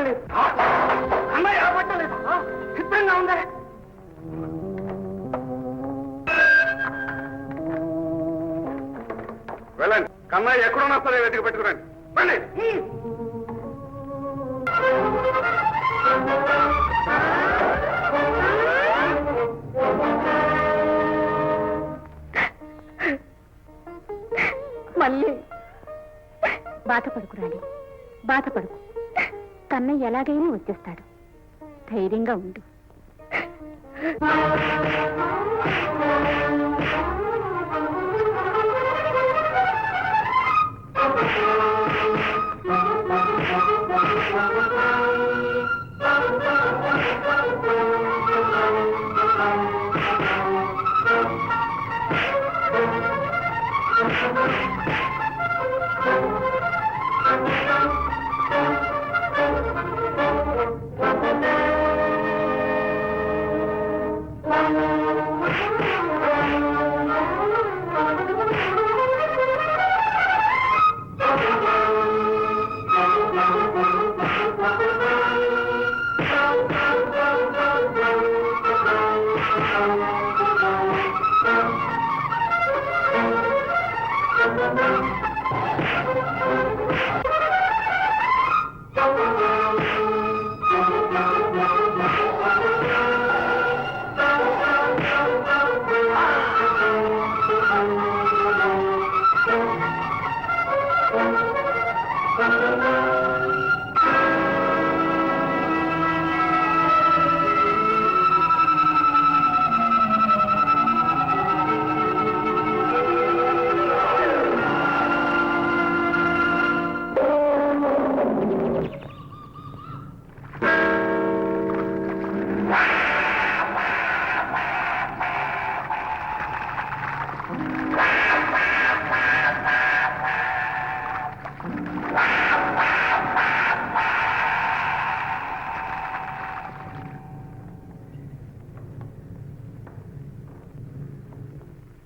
ఆపట్టం లేదు. అన్నయ్య ఆపట్టం లేదు. చిత్రంగా ఉందా? వెళ్ళండి, కన్నయ్య ఎక్కడున్నా సరే వెతికి పెట్టుకురండి. వెళ్ళి. మళ్ళీ బాధపడుకు రాణి, బాధపడుకు. కన్నయ్య ఎలాగైనా వచ్చేస్తాడు. ధైర్యంగా ఉండు.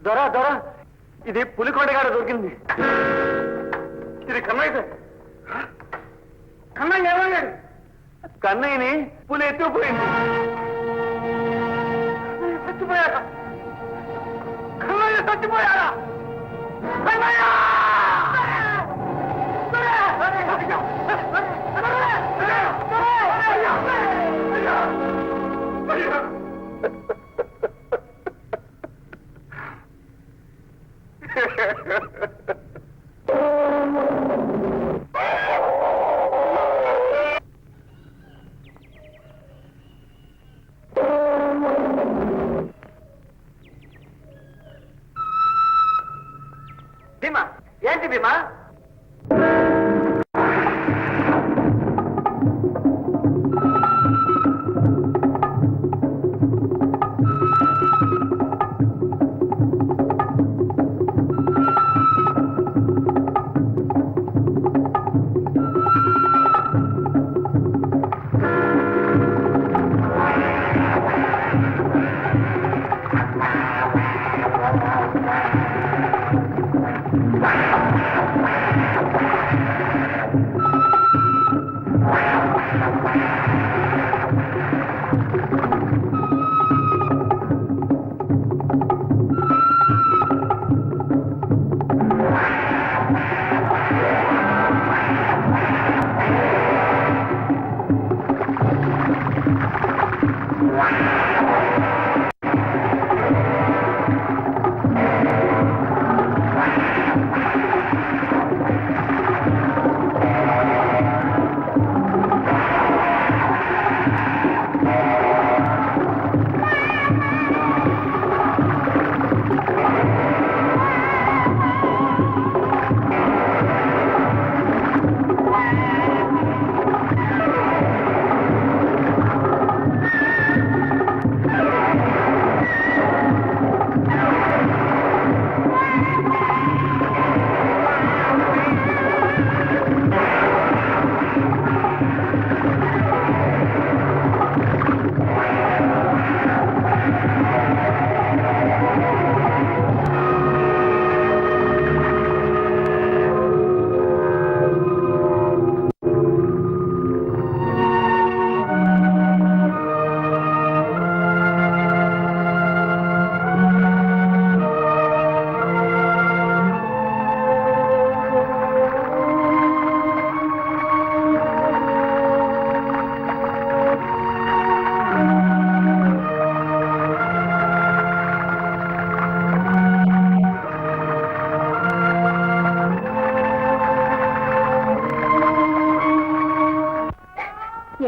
దొరా దొరా, ఇది పులికొండగాడ దొరికింది. ఇది కన్నయ్య. కన్నయ్య ఏమన్నాడు? కన్నయ్యని పులి ఎత్తుకుపోయింది. చచ్చిపోయాక కన్నయ్య చచ్చిపోయారా? కన్నయ్య! భీమా, ఏంటి భీమా? Bye.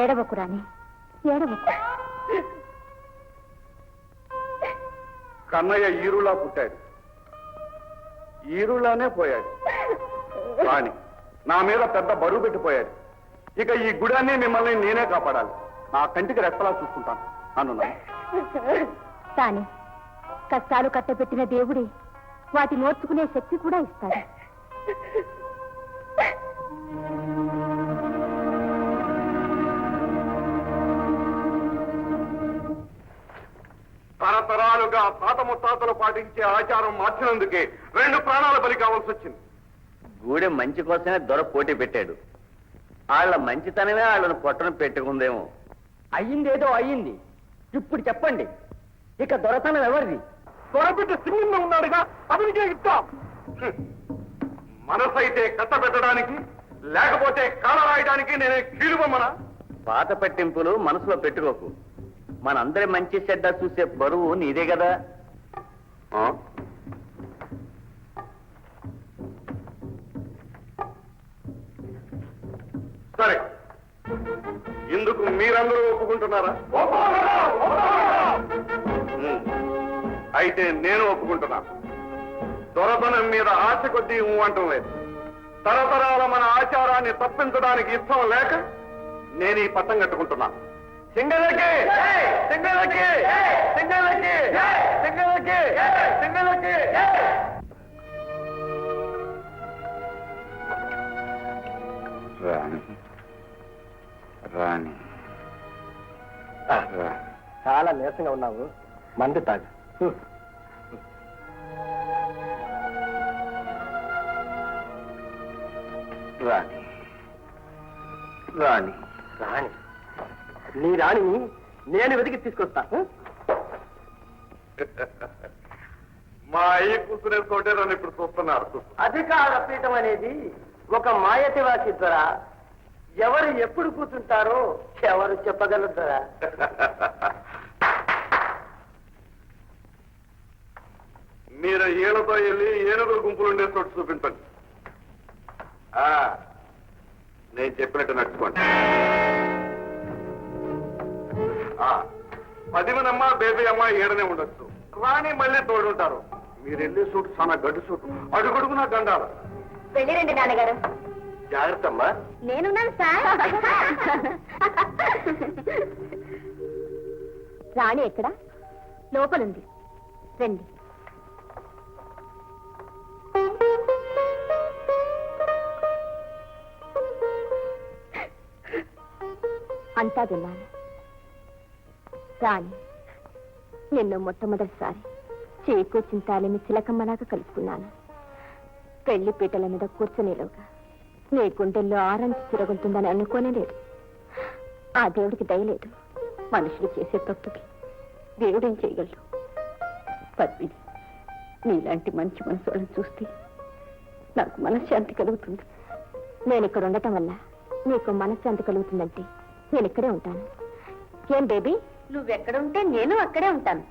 ఏడవకు రాణి, ఏడవకు. కన్నయ్య ఈరులా పుట్టాడు, ఈరులానే పోయాడు. రాణి నా మీద పెద్ద బరువు పెట్టిపోయాడు. ఇక ఈ గుడాన్ని మిమ్మల్ని నేనే కాపాడాలి. నా కంటికి రెప్పలా చూసుకుంటాను అన్నాను. కానీ కష్టాలు కట్టబెట్టిన దేవుడే వాటి నోర్చుకునే శక్తి కూడా ఇస్తాడు. తరతరాలుగా తాత ముత్తాతలు పాటించే ఆచారం మార్చినందుకే 2 ప్రాణాల బలి కావాల్సి వచ్చింది. గూడెం మంచి కోసమే దొర పోటీ పెట్టాడు. వాళ్ళ మంచితనమే వాళ్ళని పొట్టను పెట్టుకుందేమో. అయ్యిందేదో అయ్యింది. ఇప్పుడు చెప్పండి, ఇక దొరతనం ఎవరిది? దొరబిడ్డ సింగంలో ఉన్నాడుగా, అతనికే ఇస్తాం. మనసైతే కట్టబెట్టడానికి, లేకపోతే కాల రాయడానికి నేనే కీలుబొమ్మనా? పాత పట్టింపులు మనసులో పెట్టుకోకు. మనందరి మంచి చెడ్డ చూసే బరువు నీదే కదా. సరే, ఇందుకు మీరందరూ ఒప్పుకుంటున్నారా? అయితే నేను ఒప్పుకుంటున్నాను. దొరతనం మీద ఆశ కొద్దీ అంటం లేదు. తరతరాల మన ఆచారాన్ని తప్పించడానికి ఇష్టం లేక నేను ఈ పట్టం కట్టుకుంటున్నాను. సింగలకి సింగలకి సింగలకి సింగలకి సింగలకి. రాణి రాణి చాలా నీరసంగా ఉన్నావు, మందు తాగు. రాణి రాణి రాణి, నీ రాణిని నేను వెతికి తీసుకొస్తా. మా అయ్యి కూర్చునేసుకుంటే నన్ను ఇప్పుడు చూస్తున్నారు. అధికార పీఠం అనేది ఒక మాయతివాసి ద్వారా ఎవరు ఎప్పుడు కూర్చుంటారో ఎవరు చెప్పగలుగుతారా? మీరు ఏళ్ళతో వెళ్ళి ఏనుగుల గుంపులు ఉండే చోటు చూపించండి. నేను చెప్పినట్టు నడుచుకోండి. 10 మంది అమ్మ బేబీ అమ్మ ఏడనే ఉండొచ్చు. రాణి మళ్ళీ తోడుంటారు. మీరు వెళ్ళే చోటు చాలా గడ్డు చోటు, అడుగడుగునా గండాలు. వెళ్ళిరండి నాన్నగారు. జాగ్రత్త అమ్మా. నేనున్నాను సార్. రాణి ఎక్కడ? లోపలుంది, రండి. అంతా విన్నాను. రాణి, నిన్ను మొట్టమొదటిసారి చేకూ చింతాలేమి చిలకమ్మలాగా కలుసుకున్నాను. పెళ్లి పీటల మీద కూర్చునేలోగా నీ గుండెల్లో ఆరంచి చిరగుంటుందని అనుకోనే లేదు. ఆ దేవుడికి దయలేదు. మనుషులు చేసే తప్పుకి దేవుడేం చేయగలరు? పద్మిని, నీలాంటి మంచి మనసు వాళ్ళని చూస్తే నాకు మనశ్శాంతి కలుగుతుంది. నేను ఇక్కడ ఉండటం వల్ల నీకు మనశ్శాంతి కలుగుతుందంటే నేను ఇక్కడే ఉంటాను. ఏం బేబీ, నువ్వెక్కడుంటే నేను అక్కడే ఉంటాను.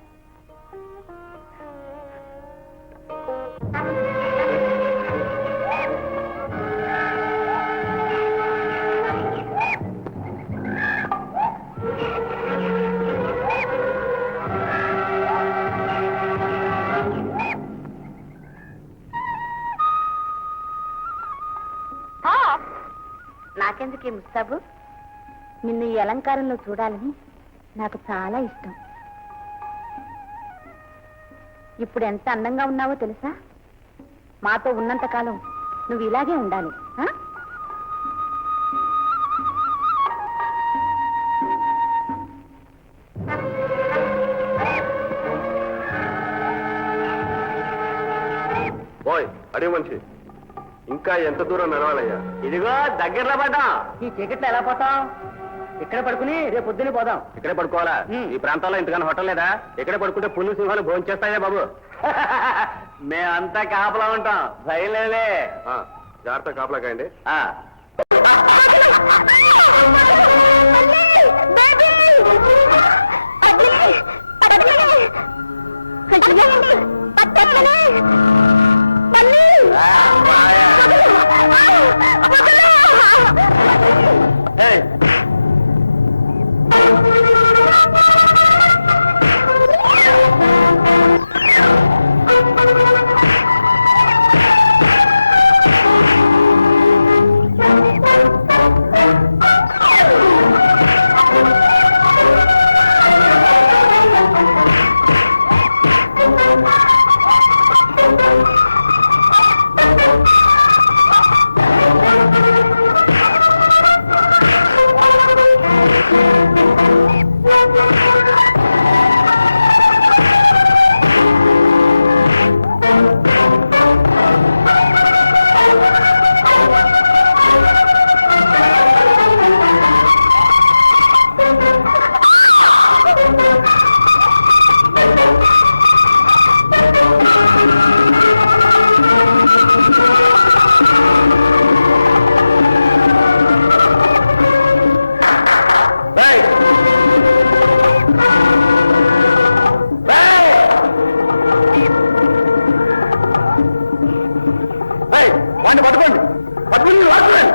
నాకెందుకు ముస్తాబు? నిన్ను ఈ అలంకారంలో చూడాలని నాకు చాలా ఇష్టం. ఇప్పుడు ఎంత అందంగా ఉన్నావో తెలుసా? మాతో ఉన్నంతకాలం నువ్వు ఇలాగే ఉండాలి. ఓయ్ అడే మనిషి, ఇంకా ఎంత దూరం నడవాలయ్యా? ఇదిగో దగ్గరలో పడ్డాం. ఈ చీకట్లో ఎలా పోతాం? ఇక్కడ పడుకుని రేపు పొద్దున్నే పోదాం. ఇక్కడే పడుకోవాలా? ఈ ప్రాంతాల్లో ఇంతగానో హోటల్ లేదా? ఇక్కడే పడుకుంటే పుల్లు సింహాలు భోజనం చేస్తాయా బాబు? మేమంతా కాపలా ఉంటాం, భయం లేదులే. జాగ్రత్త కాపలా కాయండి. వాడిని పట్టుకోండి, పట్టుకుని లాక్కురండి.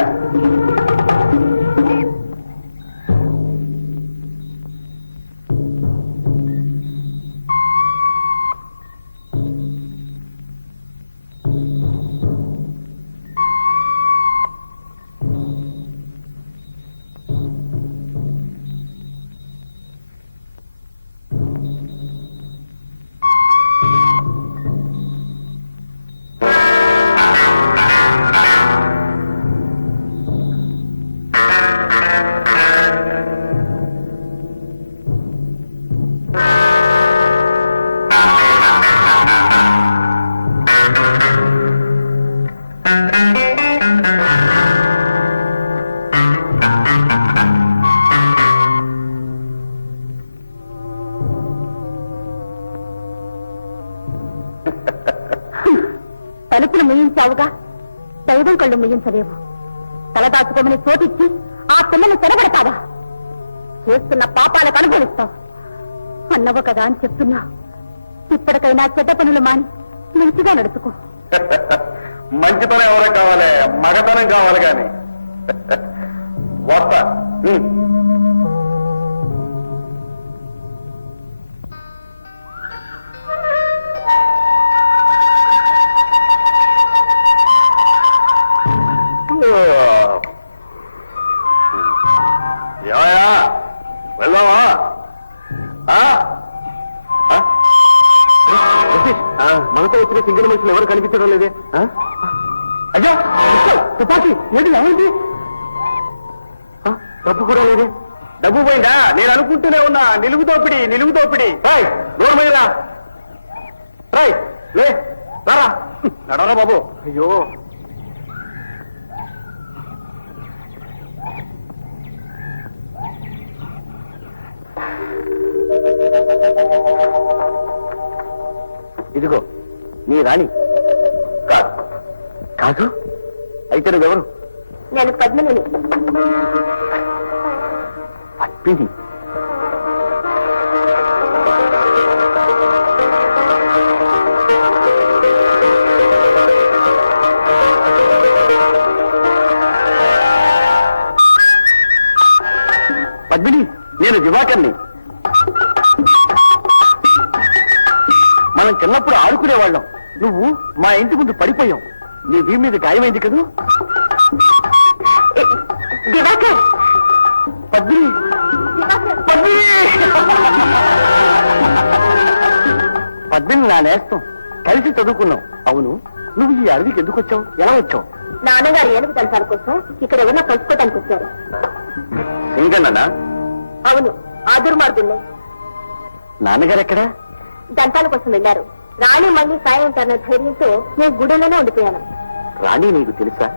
తలుపులు ముయించావుగా, దైవం కళ్ళు ముయించలేవు. తలదాచుకోమని చోటిచ్చి ఆ పిల్లలు తిరగడతావా? చేస్తున్న పాపాలకు అనుభవిస్తావు. అన్నవు కదా అని చెప్తున్నా. ఇప్పటికైనా చెడ్డ పనులు మాని మంచిగా నడుచుకో. మంచితనం ఎవరికి కావాలి? మగతనం కావాలి కానీ వస్తా. ఏమయ్యా, వెళ్దామా? మనతో వచ్చిన సింగిల్ మనుషులు ఎవరు కనిపించడం లేదే. అయ్యా తుపాకి ఏది ఏమైంది? డబ్బు కూడా లేదే. డబ్బు పోయిందా? నేను అనుకుంటూనే ఉన్నా. నిలువు దోపిడి, నిలువు దోపిడి. దూరమైరా లే రారా, నడవరా బాబు. అయ్యో ఇదిగో నీ రాణి. కాదు, అయితే నువ్వెవరు? నేను పద్మిని. పద్మిని? పద్మిని, నేను దివాకర్ని. మనం చిన్నప్పుడు ఆడుకునేవాళ్ళం. నువ్వు మా ఇంటి ముందు పడిపోయావు. నీ వీడి మీద గాయమైంది కదూ? దివాకర్, పద్మిని, పద్మిని, పద్మిని నా నేస్తం. కలిసి చదువుకున్నావు. అవును, నువ్వు ఈ అడవికి ఎందుకు వచ్చావు? ఎలా వచ్చావు? నాన్నగారు ఏనుగు దంతాల కోసం ఇక్కడ ఏమన్నా కలుసుకోవటానికి వచ్చారు. ఎందుకన్నా? అవును, ఆ దుర్మార్గుల్లో. నాన్నగారు ఎక్కడా? దంతాల కోసం వెళ్ళారు. రాణి మళ్ళీ సాయం తన ధైర్యంతో నేను గుడిలోనే ఉండిపోయాను. రాణి నీకు తెలుసా?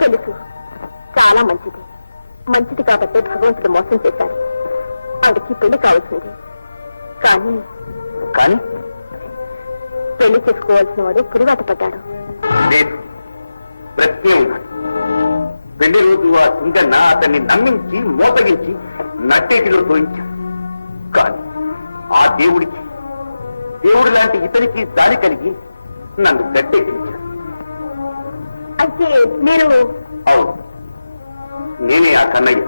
తెలుసు. చాలా మంచిది. మంచిది కాబట్టి భగవంతుడు మోసం చేశారు. ఆవిడకి పెళ్లి కావాల్సింది. కానీ కానీ పెళ్లి చేసుకోవాల్సిన వాడు పురివాట పడ్డాడు. పెళ్లి రోజు ఆ సుందన్న అతన్ని నమ్మించి మోపగించి నట్టేటిలో తోయించాడు. కానీ ఆ దేవుడికి, దేవుడు లాంటి ఇతనికి దారి కలిగి నన్ను గట్టెక్కించాడు. అయితే మీరు? అవును, నేనే ఆ కన్నయ్య.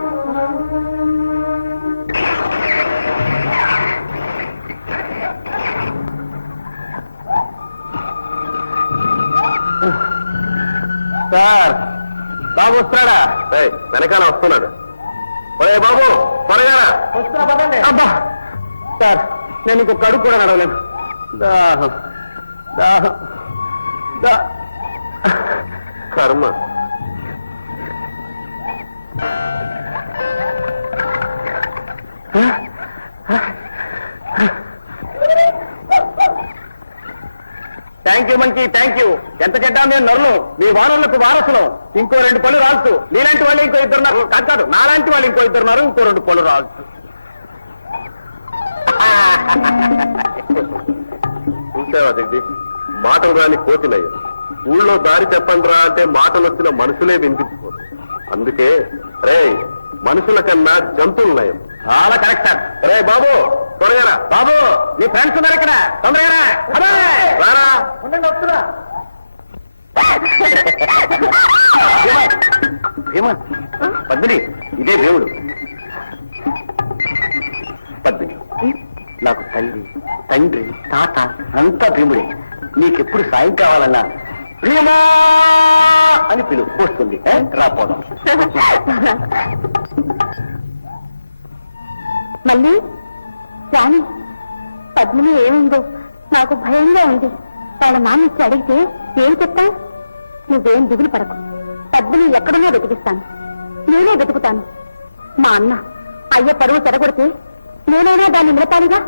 సార్ బాబు వస్తున్నాడా? వెనకాల వస్తున్నాడు. ఓయ్ బాబు త్వరగా అబ్బా సార్, నేను ఇంకొక కడుపు కూడా నడవలేను. దాహం దాహం కర్మ. Thank you monkey, thank you. ఎంత చెడ్డా నేను నరులు, మీ వారన్నకు వారసులు. ఇంకో 2 పళ్ళు రాల్సు. నీలాంటి వాళ్ళు ఇంకో 2 ఉన్నారు. కాదు, నాలాంటి వాళ్ళు ఇంకో 2 ఉన్నారు. ఇంకో 2 పళ్ళు రాల్సు. చూసావా దిగ్గి, మాటలు రాని కోతిలయ్య. ఊళ్ళో దారి చెప్పండి రా అంటే మాటలు వచ్చిన మనుషులే వినిపించుకోరు. అందుకే రే, మనుషుల కన్నా జంతువులు నయం. చాలా కరెక్ట్ సార్. రే బాబు త్వరగా బాబు మీ ఫ్రెండ్స్ ఉన్నారు ఇక్కడ, తొందరగా రారా. పద్మిని, ఇదే దేవుడు. పద్మిని, నాకు తల్లి, తండ్రి, తాత అంతా భీముడే. నీకెప్పుడు సాయం కావాలన్నా భీమా అని పిలుపు వస్తుంది. రాపోదాం. మళ్ళీ రాను. పద్మిని ఏమైందో నాకు భయంగా ఉంది. వాళ్ళ నాన్న ఇచ్చి అడిగితే ఏం చెప్తా? నువ్వేం దిగులు పడకు. పద్మిని ఎక్కడన్నా వెతికిస్తాను. నేనే వెతుకుతాను. మా అన్న అయ్య పరువు చెడగొడితే నేనైనా దాన్ని నిలపాలిగా.